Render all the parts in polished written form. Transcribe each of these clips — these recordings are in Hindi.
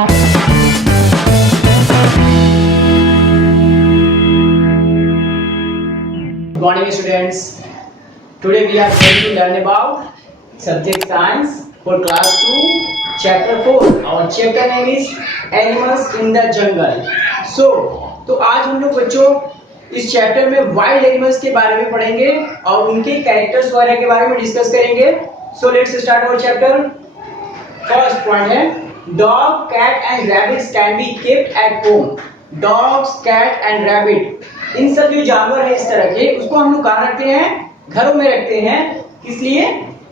Good morning students. Today we are going to learn about subject science for class 2 chapter 4. Our chapter name is animals in the jungle. तो आज हम लोग बच्चों इस चैप्टर में वाइल्ड एनिमल्स के बारे में पढ़ेंगे और उनके कैरेक्टर्स वगैरह के बारे में डिस्कस करेंगे. So let's start our chapter. First point है dog, cat and rabbits can be kept at home. Dogs, cat and rabbit, इन सब जो जानवर है इस तरह के, उसको हम लोग कहाँ रखते हैं? घरों में रखते हैं. इसलिए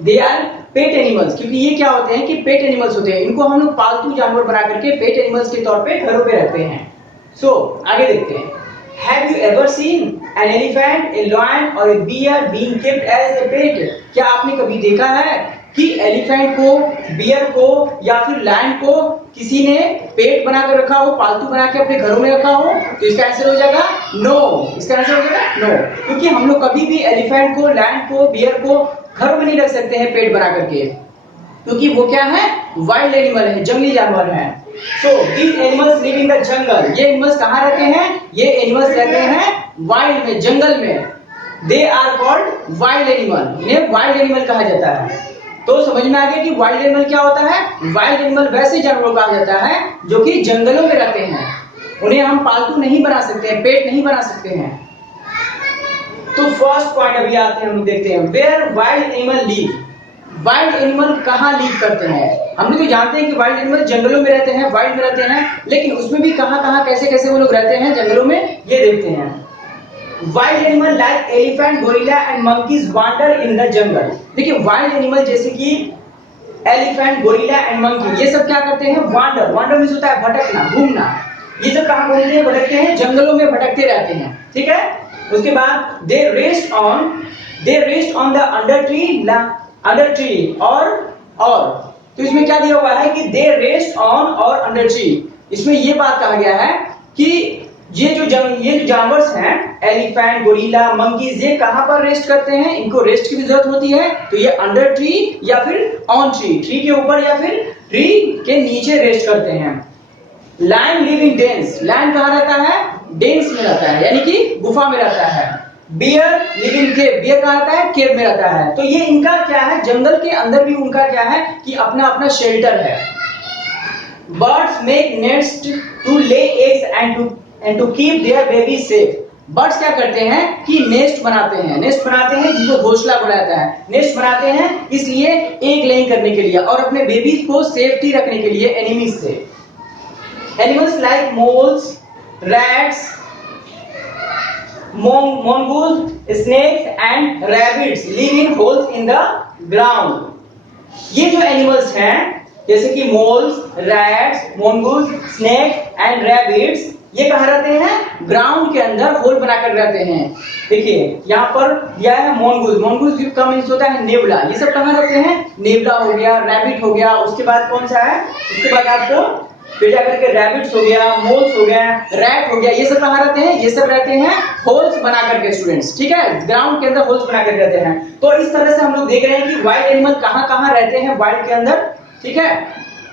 दे आर पेट एनिमल्स, क्योंकि ये क्या होते हैं कि पेट एनिमल्स होते हैं. इनको हम लोग पालतू जानवर बना करके पेट एनिमल्स के तौर पे घरों पे रखते हैं. सो आगे देखते हैं. Have you ever seen an elephant, a lion or a bear being kept as a pet? क्या आपने कभी देखा है कि एलिफेंट को, बियर को या फिर लायन को किसी ने पेट बनाकर रखा हो, पालतू बना के अपने घरों में रखा हो? तो इसका आंसर हो जाएगा नो. इसका आंसर हो जाएगा नो, क्योंकि हम लोग कभी भी एलिफेंट को, लायन को, बियर को घरों में नहीं रख सकते हैं पेट बना करके, क्योंकि वो क्या है? वाइल्ड एनिमल है, जंगली जानवर है. So these animals live in the jungle. ये एनिमल्स कहाँ रहते हैं? ये एनिमल्स रहते हैं वाइल्ड में, जंगल में. They are called wild animal. इन्हें वाइल्ड एनिमल कहा जाता है. तो समझ में आ गया कि वाइल्ड एनिमल क्या होता है? वाइल्ड एनिमल वैसे जानवरों कहा जाता है जो कि जंगलों में रहते हैं. उन्हें हम पालतू नहीं बना सकते हैं, पेट नहीं बना सकते हैं. तो फर्स्ट पॉइंट अभी आते हैं, हम देखते हैं where wild animal live. Wild animal कहाँ लिव करते हैं? हम लोग तो जानते हैं कि वाइल्ड एनिमल जंगलों में रहते हैं, वाइल्ड में रहते हैं, लेकिन उसमें भी कहाँ कैसे वो लोग रहते हैं जंगलों में, ये देखते हैं. Wild animal like elephant, gorilla and monkeys wander in the jungle. देखिए वाइल्ड एनिमल जैसे कि एलिफेंट, गोरिल्ला एंड मंकी, ये सब क्या करते हैं? वांडर. वांडर मींस होता है भटकना, घूमना. ये सब कहाँ घूमते हैं? भटकते हैं, जंगलों में भटकते रहते हैं. ठीक है. उसके बाद they rest on the under tree और तो इसमें क्या दिया हुआ है कि दे रेस्ट ऑन और अंडर ट्री. इसमें ये बात कहा गया है कि ये जो जानवर हैं, एलिफेंट, गोरिल्ला, मंकीज, ये कहां पर रेस्ट करते हैं? इनको रेस्ट की भी जरूरत होती है, तो ये अंडर ट्री या फिर ऑन ट्री, ट्री के ऊपर या फिर ट्री के नीचे रेस्ट करते हैं. Lion live in dens. Lion कहां रहता है? डेन्स में रहता है, यानी कि गुफा में रहता है. Bear live in cave. Bear कहां रहता है? केव में रहता है. तो ये इनका क्या है? जंगल के अंदर भी उनका क्या है कि अपना अपना शेल्टर है. Birds make nest to lay eggs and to keep their baby safe. Birds क्या करते हैं कि नेस्ट बनाते हैं जिसको घोंसला बनाता है. नेस्ट बनाते हैं इसलिए एग लेइंग करने के लिए और अपने बेबी को सेफ्टी रखने के लिए एनिमीज से. Animals like moles, rats, mongoose, snakes and rabbits live in holes in the ground. ये जो एनिमल्स हैं जैसे कि moles, rats, mongoose, snakes and rabbits, ये कहाँ रहते हैं? ग्राउंड के अंदर होल बनाकर रहते हैं. देखिए यहाँ पर दिया है mongoose का मीन्स होता है नेवला. ये सब कहाँ रहते हैं? नेवला हो गया, रैबिट हो गया, उसके बाद कौन सा है? उसके बाद आपको फिर जाकर के रैबिट्स हो गया, मोल्स हो गया, रैट हो गया. ये सब कहाँ रहते हैं? ये सब रहते हैं होल्स बना करके स्टूडेंट्स. ठीक है, ग्राउंड के अंदर होल्स बना करके रहते हैं. तो इस तरह से हम लोग देख रहे हैं कि वाइल्ड एनिमल कहाँ रहते हैं वाइल्ड के अंदर. ठीक है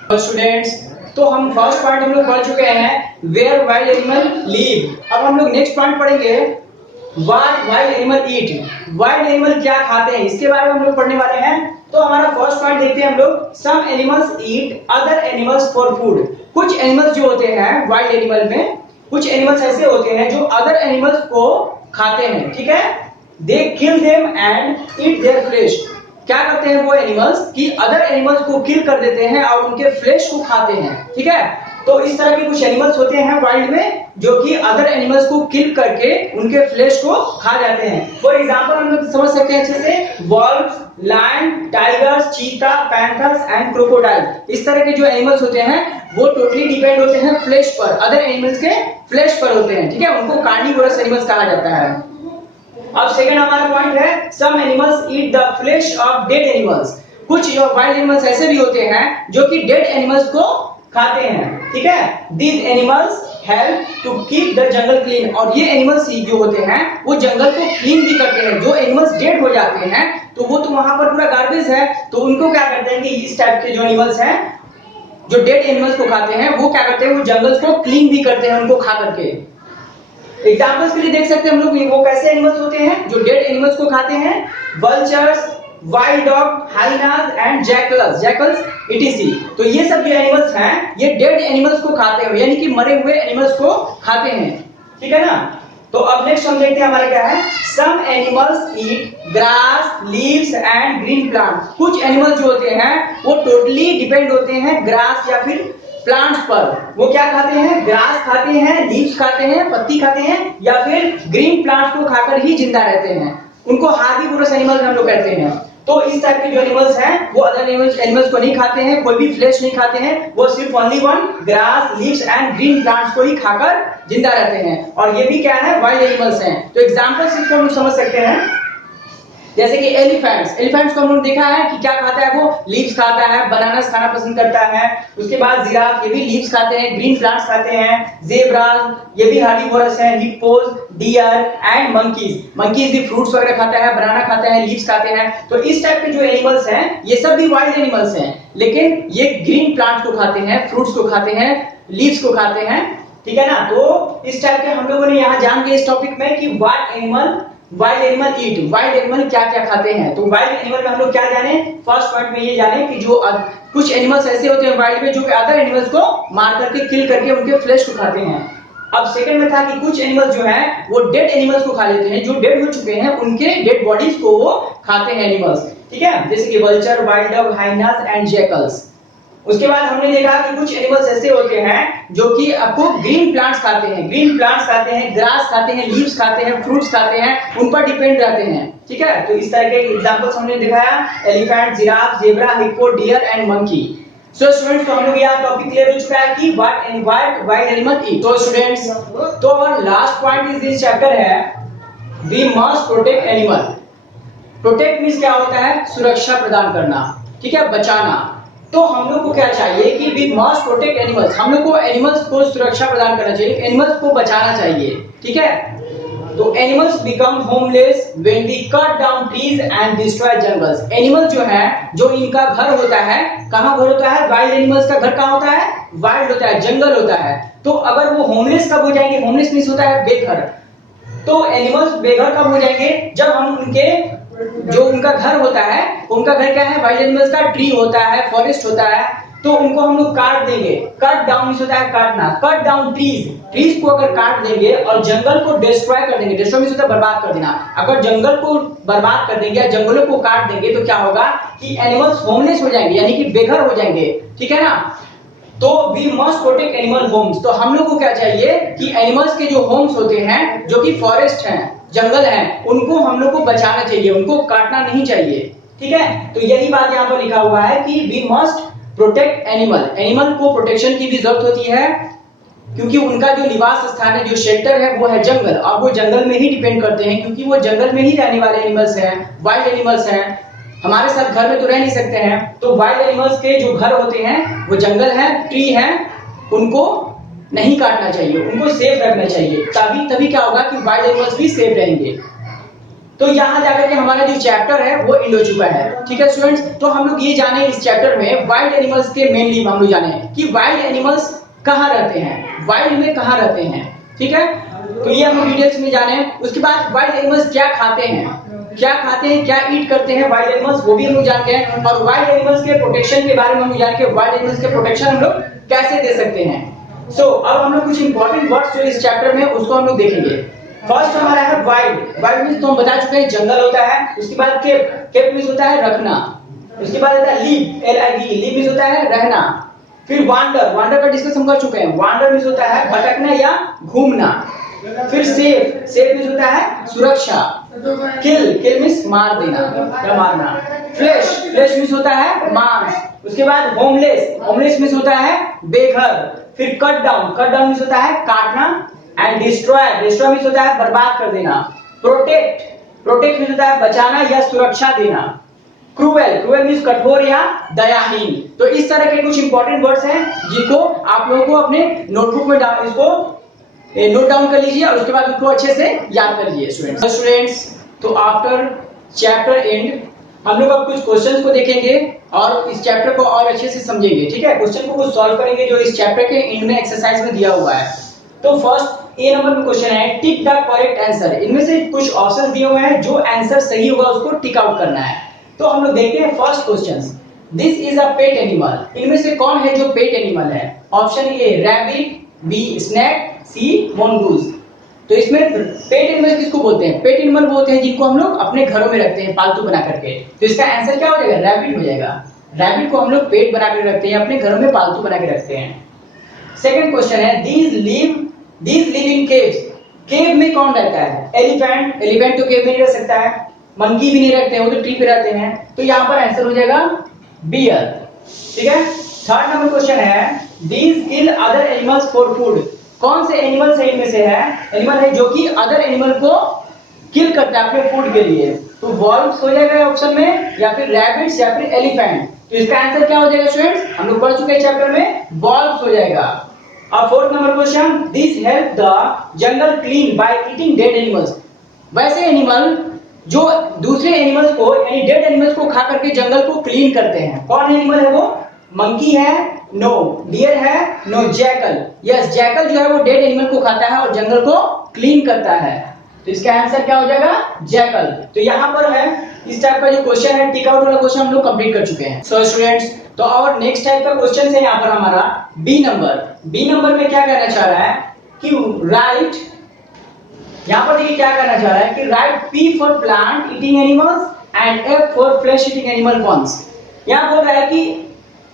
तो स्टूडेंट्स, तो हम फर्स्ट पॉइंट हम लोग पढ़ चुके हैं वेयर वाइल्ड एनिमल लिव. अब हम लोग नेक्स्ट पॉइंट पढ़ेंगे what wild animal eat. Wild animal क्या खाते हैं, इसके बारे में हम लोग पढ़ने वाले हैं. तो हमारा फर्स्ट पॉइंट देखते हैं हम लोग. Some animals eat other animals for food. कुछ एनिमल्स जो होते हैं वाइल्ड एनिमल में, कुछ एनिमल्स ऐसे होते हैं जो अदर एनिमल्स को खाते हैं. ठीक है. They kill them and eat their flesh. क्या करते हैं वो एनिमल्स कि अदर एनिमल्स को किल कर देते हैं और उनके फ्लेश को खाते हैं. ठीक है. तो इस तरह के कुछ एनिमल्स होते हैं वाइल्ड में जो कि अदर एनिमल्स को किल करके उनके फ्लेश को खा जाते हैं. फॉर एग्जांपल हम लोग समझ सकते हैं अच्छे से वॉल्व्स, लायन, टाइगर्स, चीता, पैंथर्स एंड क्रोकोडाइल. इस तरह के जो एनिमल्स होते हैं वो टोटली डिपेंड होते हैं फ्लेश पर, अदर एनिमल्स के फ्लेश पर होते हैं. ठीक है, उनको कार्निवोरस एनिमल्स कहा जाता है. अब सेकंड हमारा पॉइंट है some animals eat the flesh of dead animals. कुछ वाइल्ड एनिमल्स ऐसे भी होते हैं जो कि डेड एनिमल्स को खाते हैं. ठीक है. These animals help to keep the jungle clean. और ये एनिमल्स जो होते हैं वो जंगल को क्लीन भी करते हैं. जो एनिमल्स डेड हो जाते हैं तो वो तो वहां पर पूरा गार्बेज है, तो उनको क्या करते हैं कि इस टाइप के जो एनिमल्स हैं जो डेड एनिमल्स को खाते हैं वो क्या करते हैं, वो जंगल्स को क्लीन भी करते हैं उनको खा करके। एग्जांपल्स के लिए देख सकते हैं हम लोग, वो कैसे एनिमल्स होते हैं जो डेड एनिमल्स को खाते हैं, vultures, wild dog, hyenas and jackals, etc। तो ये सब जो एनिमल्स हैं ये डेड एनिमल्स को खाते हैं, यानी कि मरे हुए एनिमल्स को खाते हैं, ठीक है ना। तो अब नेक्स्ट हम देखते हैं हमारे क्या है, some animals eat grass, leaves and green plants. कुछ एनिमल्स जो होते हैं वो टोटली डिपेंड होते हैं ग्रास या फिर प्लांट्स पर। वो क्या खाते हैं, ग्रास खाते हैं, लीव्स खाते हैं, पत्ती खाते हैं, या फिर ग्रीन प्लांट्स को खाकर ही जिंदा रहते हैं। उनको हार्बीवोरस एनिमल हम लोग कहते हैं। तो इस टाइप के जो एनिमल्स हैं वो अदर एनिमल्स को नहीं खाते हैं, कोई भी फ्लेश नहीं खाते हैं, वो सिर्फ only one grass, leaves and green plants को ही खाकर जिंदा रहते हैं। और ये भी क्या है, वाइल्ड एनिमल्स हैं। तो एग्जांपल से इसको हम समझ सकते हैं, जैसे कि एलिफेंट्स को हम लोग देखा है कि क्या खाता है, वो लीव्स खाता है, बनानास खाना पसंद करता है। उसके बाद जिराफ, ये भी लीव्स खाते हैं, ग्रीन प्लांट्स खाते हैं। ज़ेब्रास, ये भी हार्बीवोरस हैं। हिप्पोज, डियर एंड मंकीज भी फ्रूट्स वगैरह खाता है, बनाना खाता है, लीव्स खाते हैं। तो इस टाइप के जो एनिमल्स हैं ये सब भी वाइल्ड एनिमल्स हैं, लेकिन ये ग्रीन प्लांट्स को खाते हैं, फ्रूट्स को खाते हैं, लीव्स को खाते हैं, ठीक है ना। तो इस टाइप के हम लोगों ने यहाँ जान के इस टॉपिक में कि वाइल्ड एनिमल ईट, वाइल्ड एनिमल क्या क्या खाते हैं। तो वाइल्ड एनिमल में हम लोग क्या जाने, फर्स्ट पॉइंट में ये जाने कि जो कुछ एनिमल्स ऐसे होते हैं वाइल्ड में जो कि अदर एनिमल्स को मार करके, किल करके उनके फ्लेश को खाते हैं। अब सेकंड में था कि कुछ एनिमल्स जो हैं वो डेड एनिमल्स को खा लेते हैं, जो डेड हो चुके हैं उनके डेड बॉडीज को वो खाते हैं एनिमल्स, ठीक है, जैसे कि vulture, wild dog, hyenas and jackals. उसके बाद हमने देखा कि कुछ एनिमल्स ऐसे होते हैं जो कि आपको ग्रीन प्लांट्स खाते हैं, ग्रास खाते हैं, लीव्स खाते हैं, फ्रूट्स खाते हैं, उन पर डिपेंड रहते हैं, ठीक है। तो इस तरह के एग्जांपल्स हमने दिखाया, elephant, giraffe, zebra, hippo, deer and monkey. So students, तो हम लोग यहाँ टॉपिक क्लियर हो चुका है कि what and wild animal eat. तो स्टूडेंट्स, तो और लास्ट पॉइंट इस दिस चैप्टर है, we must protect animal. Protect means क्या होता है, सुरक्षा प्रदान करना, ठीक है, बचाना। तो हम लोग को क्या चाहिए कि वी मस्ट प्रोटेक्ट एनिमल्स, हम लोग को एनिमल्स को सुरक्षा प्रदान करना चाहिए, एनिमल्स को बचाना चाहिए, ठीक है। तो animals become homeless when we cut down trees and destroy jungles. Animal जो है, जो इनका घर होता है, कहाँ घर होता है, वाइल्ड एनिमल्स का घर कहाँ होता है, वाइल्ड होता है, जंगल होता है। तो अगर वो होमलेस कब हो जाएंगे, होमलेस मींस होता है बेघर। तो एनिमल्स बेघर कब हो जाएंगे, जब हम उनके जो उनका घर होता है, उनका घर क्या है, वाइल्ड एनिमल्स का ट्री होता है, फॉरेस्ट होता है, तो उनको हम लोग काट देंगे। कट डाउन मींस होता है काटना, कट डाउन ट्रीज को अगर काट देंगे और जंगल को डिस्ट्रॉय कर देंगे, डिस्ट्रॉय मींस होता है बर्बाद कर देना। अगर जंगल को बर्बाद कर देंगे या जंगलों को काट देंगे तो क्या होगा कि एनिमल्स होमलेस हो जाएंगे, यानी कि बेघर हो जाएंगे, ठीक है ना। तो we must protect animal homes. तो हम लोग को क्या चाहिए कि एनिमल्स के जो होम्स होते हैं, जो कि फॉरेस्ट हैं, जंगल हैं, उनको हम लोग को बचाना चाहिए, उनको काटना नहीं चाहिए, ठीक है। तो यही बात यहाँ पर लिखा हुआ है कि we must protect animal. Animal को प्रोटेक्शन की भी जरूरत होती है, क्योंकि उनका जो निवास स्थान है, जो शेल्टर है, वो है जंगल, और वो जंगल में ही डिपेंड करते हैं, क्योंकि वो जंगल में ही रहने वाले एनिमल्स हैं, वाइल्ड एनिमल्स हैं। हमारे साथ घर में तो रह नहीं सकते हैं, तो वाइल्ड एनिमल्स के जो घर होते हैं वो जंगल है, ट्री है, उनको नहीं काटना चाहिए, उनको सेफ रखना चाहिए, तभी क्या होगा कि वाइल्ड एनिमल्स भी सेफ रहेंगे। तो यहाँ जाकर के हमारा जो चैप्टर है वो एंड हो चुका है, ठीक है स्टूडेंट्स। तो हम लोग ये जाने इस चैप्टर में वाइल्ड एनिमल्स के मेनली हम लोग जाने कि वाइल्ड एनिमल्स कहाँ रहते हैं, वाइल्ड में कहाँ रहते हैं, ठीक है। तो ये हम लोग डिटेल्स में जाने। उसके बाद वाइल्ड एनिमल्स क्या खाते हैं, क्या ईट करते हैं वाइल्ड एनिमल्स, वो भी हम लोग जानते हैं। और वाइल्ड एनिमल्स के प्रोटेक्शन के बारे में हम लोग जान के वाइल्ड एनिमल्स के प्रोटेक्शन हम लोग कैसे दे सकते हैं। अब हम लोग कुछ इंपॉर्टेंट वर्ड्स जो इस चैप्टर में उसको हम लोग देखेंगे। फर्स्ट हमारा है वाइल्ड मींस तो हम बता चुके हैं जंगल होता है। उसके बाद केप मींस होता है रखना। उसके बाद आता है लीव, लीव मींस होता है रहना। फिर वांडर का डिस्कस हम कर चुके हैं। वांडर मींस होता है भटकना या घूमना। फिर सेफ मींस होता है सुरक्षा। किल मींस मार देना या मारना। फ्लेश मींस होता है मांस। उसके बाद होमलेस मींस होता है बेघर। फिर कट डाउन मींस होता है काटना। एंड डिस्ट्रॉय मींस होता है बर्बाद कर देना। प्रोटेक्ट मींस होता है बचाना या सुरक्षा देना। क्रूएल मींस कठोर या दयाहीन। तो इस तरह के कुछ इंपॉर्टेंट वर्ड्स हैं जिनको आप लोगों को अपने नोटबुक में इसको नोट डाउन कर लीजिए और उसके बाद उसको अच्छे से याद कर लीजिए स्टूडेंट्स। तो आफ्टर चैप्टर एंड हम लोग अब कुछ क्वेश्चंस को देखेंगे और इस चैप्टर को और अच्छे से समझेंगे। ठीक है, क्वेश्चन को कुछ सॉल्व करेंगे जो इस चैप्टर के एंड में एक्सरसाइज में दिया हुआ है। तो फर्स्ट ए नंबर में क्वेश्चन है टिक द करेक्ट आंसर। इनमें से कुछ ऑप्शंस दिए हुए हैं, जो आंसर सही होगा उसको टिक आउट करना है। तो हम लोग देखते हैं first question, this is a pet animal. इनमें से कौन है जो पेट एनिमल है? Option A rabbit, B snake, C mongoose। तो इसमें पेट एनिमल किसको बोलते हैं? पेट एनिमल बोलते हैं जिनको हम लोग अपने घरों में रखते हैं पालतू बना करके। तो इसका आंसर क्या हो जाएगा? रैबिट हो जाएगा। रैबिट को हम लोग पेट बना कर रखते हैं, अपने घरों में पालतू बना के रखते हैं। सेकंड क्वेश्चन है दीज लिव इन केव्स। केव में कौन रहता है? एलिफेंट। एलिफेंट तो केव में नहीं रह सकता है। मंकी भी नहीं रखते हैं, वो तो ट्री पे रहते हैं। तो यहाँ पर आंसर हो जाएगा बियर। ठीक है, थर्ड नंबर क्वेश्चन है these kill other animals for food. कौन से एनिमल से इनमें से है? एनिमल है जो कि अदर एनिमल को किल करता है अपने फूड के लिए। तो वॉल्व्स हो जाएगा ऑप्शन में, या फिर रैबिट्स, या फिर एलिफेंट। तो इसका आंसर क्या हो जाएगा स्टूडेंट्स? हम लोग पढ़ चुके हैं चैप्टर में, वॉल्व्स हो जाएगा। अब fourth number question, this help the jungle clean by eating dead animals. वैसे एनिमल जो दूसरे एनिमल्स को यानी डेड एनिमल्स को खा करके जंगल को क्लीन करते हैं, कौन एनिमल है वो? मंकी है? नो। डियर है? नो। जैकल। यस, जैकल जो है वो डेड एनिमल को खाता है और जंगल को क्लीन करता है। तो इसका आंसर क्या हो जाएगा? जैकल। तो यहाँ पर है इस टाइप का जो क्वेश्चन है, टिक आउट वाला क्वेश्चन हम लोग कंप्लीट कर चुके हैं। सो स्टूडेंट्स, तो और नेक्स्ट टाइप का क्वेश्चन है यहाँ पर हमारा बी नंबर। बी नंबर में क्या कहना चाह रहा है कि राइट, यहाँ पर देखिए क्या कहना चाह रहा है कि right P for plant eating animals and F for flesh eating animal cons. यहाँ बोल रहा है कि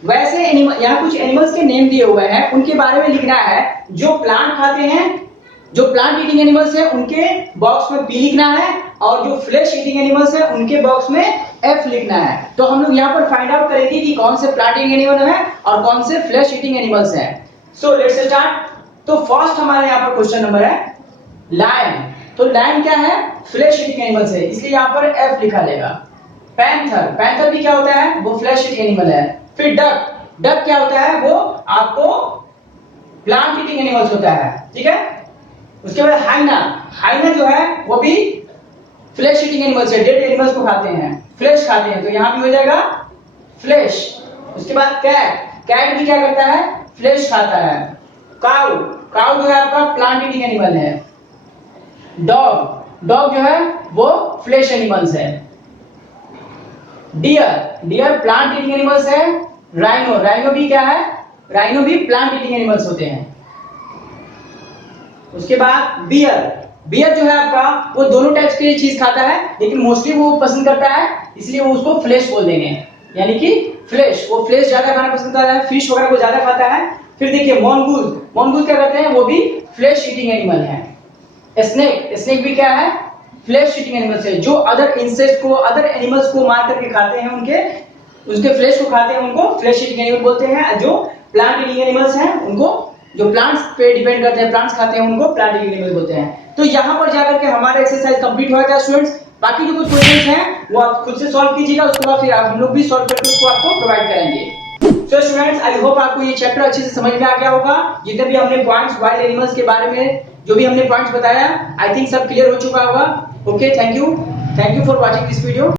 वैसे एनिमल, यहाँ कुछ एनिमल्स के नेम दिए हुए हैं, उनके बारे में लिखना है जो प्लांट खाते हैं, जो प्लांट ईटिंग एनिमल्स है उनके बॉक्स में पी लिखना है, और जो फ्लैश ईटिंग एनिमल्स है उनके बॉक्स में एफ लिखना है। तो हम लोग यहाँ पर फाइंड आउट करेंगे कि कौन से प्लांट ईटिंग एनिमल है और कौन से फ्लैश ईटिंग एनिमल्स हैं। सो लेट्स स्टार्ट। तो फर्स्ट हमारे यहाँ पर क्वेश्चन नंबर है लायन। तो लायन क्या है? फ्लैश ईटिंग एनिमल्स है, इसलिए यहाँ पर एफ लिखा जाएगा। पैंथर, पैंथर भी क्या होता है? वो फ्लैश ईटिंग एनिमल है। फिर डक, डक क्या होता है? वो आपको प्लांट ईटिंग एनिमल्स होता है। ठीक है, उसके बाद हाइना, हाइना जो है वो भी फ्लैश ईटिंग एनिमल्स है, डेड एनिमल्स को खाते हैं, फ्लैश खाते हैं। तो यहाँ भी हो जाएगा फ्लैश। उसके बाद कैट, कैट भी क्या करता है? फ्लैश खाता है। काउ, काउ जो है आपका प्लांट ईटिंग एनिमल है। डॉग, डॉग जो है वो फ्लैश एनिमल्स है। Deer, deer plant eating animals है। राइनो, राइनो भी क्या है? राइनो भी प्लांट ईटिंग एनिमल्स होते हैं। उसके बाद बियर, बियर जो है आपका वो दोनों टाइप्स की चीज खाता है, लेकिन मोस्टली वो पसंद करता है, इसलिए वो उसको फ्लैश बोल देंगे, यानी कि फ्लैश, वो फ्लैश ज्यादा खाना पसंद करता है, फिश वगैरह को ज्यादा खाता है। फिर देखिए mongoose, mongoose क्या करते हैं? वो भी फ्लैश ईटिंग एनिमल है। स्नेक, स्नेक भी क्या है? फ्लैश ईटिंग एनिमल्स है, जो अदर इंसेक्ट को, अदर एनिमल्स को मार करके खाते हैं, उसके फ्लैश को खाते हैं, उनको फ्लैश ईटिंग एनिमल बोलते हैं। जो प्लांट ईटिंग एनिमल्स हैं उनको, जो प्लांट्स पे डिपेंड करते हैं, प्लांट्स खाते हैं, उनको प्लांट ईटिंग एनिमल बोलते हैं। तो यहाँ पर जाकर के हमारा एक्सरसाइज कंप्लीट होगा स्टूडेंट्स। बाकी जो कुछ क्वेश्चंस हैं वो आप खुद से सॉल्व कीजिएगा, उसके बाद फिर हम लोग भी सॉल्व करके उसको आपको प्रोवाइड करेंगे। तो स्टूडेंट्स, आई होप आपको ये चैप्टर अच्छे से समझ में आ गया होगा। जितने भी हमने पॉइंट्स वाइल्ड एनिमल्स के बारे में जो भी हमने पॉइंट्स बताया, आई थिंक सब क्लियर हो चुका होगा। Okay, thank you for watching this video.